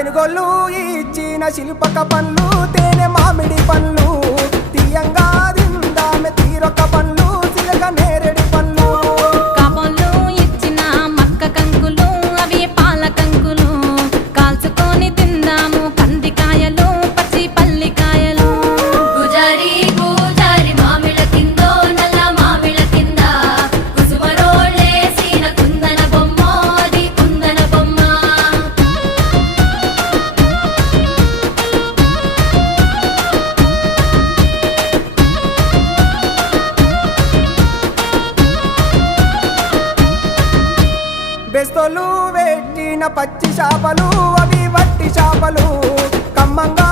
తెనుగోళ్ళు ఇచ్చిన శిల్పక పండ్లు తేనె మామిడి పండ్లు తీయంగా దిందామె తీరొక్క పండ్లు సిలక నేరేడి పండ్లు కాపంలో ఇచ్చిన మక్క కంకులు అవి పాల కంకులు కాల్చుకొని తిందాము కందికాయలు పచ్చి పల్లికాయలు గుజారి గుజారి మామిళ్ళ కిందో నల్ల మామిళ్ళ కింద కుసుమరోళ్ళేసిన కుందన బొమ్మ అది కుందన బొమ్మ బెస్తోలు పెట్టిన పచ్చి చేపలు అవి వట్టి చేపలు కమ్మంగా